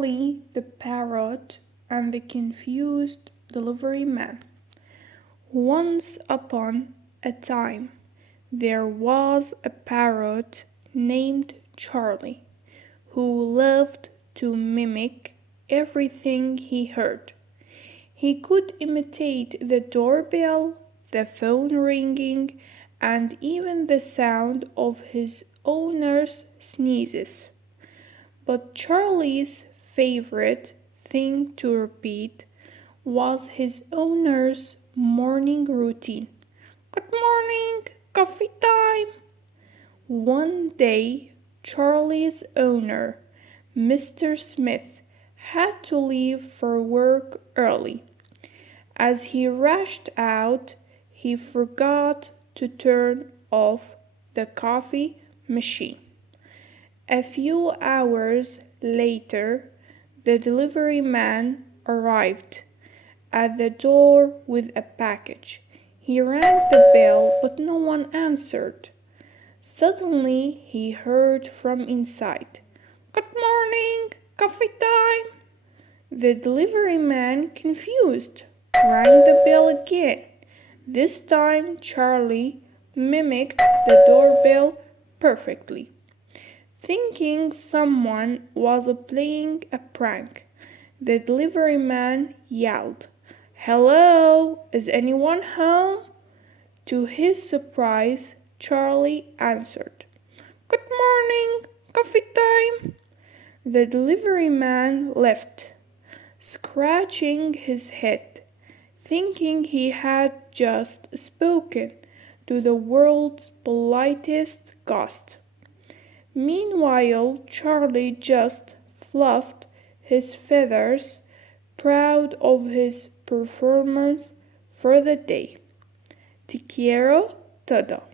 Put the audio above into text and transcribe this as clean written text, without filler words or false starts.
Charlie the parrot and the confused delivery man. Once upon a time, there was a parrot named Charlie who loved to mimic everything he heard. He could imitate the doorbell, the phone ringing, and even the sound of his owner's sneezes. But Charlie's favorite thing to repeat was his owner's morning routine. Good morning, coffee time. One day, Charlie's owner, Mr. Smith, had to leave for work early. As he rushed out, he forgot to turn off the coffee machine. A few hours later, the delivery man arrived at the door with a package. He rang the bell, but no one answered. Suddenly, he heard from inside, "Good morning, coffee time." The delivery man, confused, rang the bell again. This time, Charlie mimicked the doorbell perfectly. Thinking someone was playing a prank, the delivery man yelled, "Hello, is anyone home?" To his surprise, Charlie answered, "Good morning, coffee time." The delivery man left, scratching his head, thinking he had just spoken to the world's politest ghost. Meanwhile, Charlie just fluffed his feathers, proud of his performance for the day. Te quiero todo.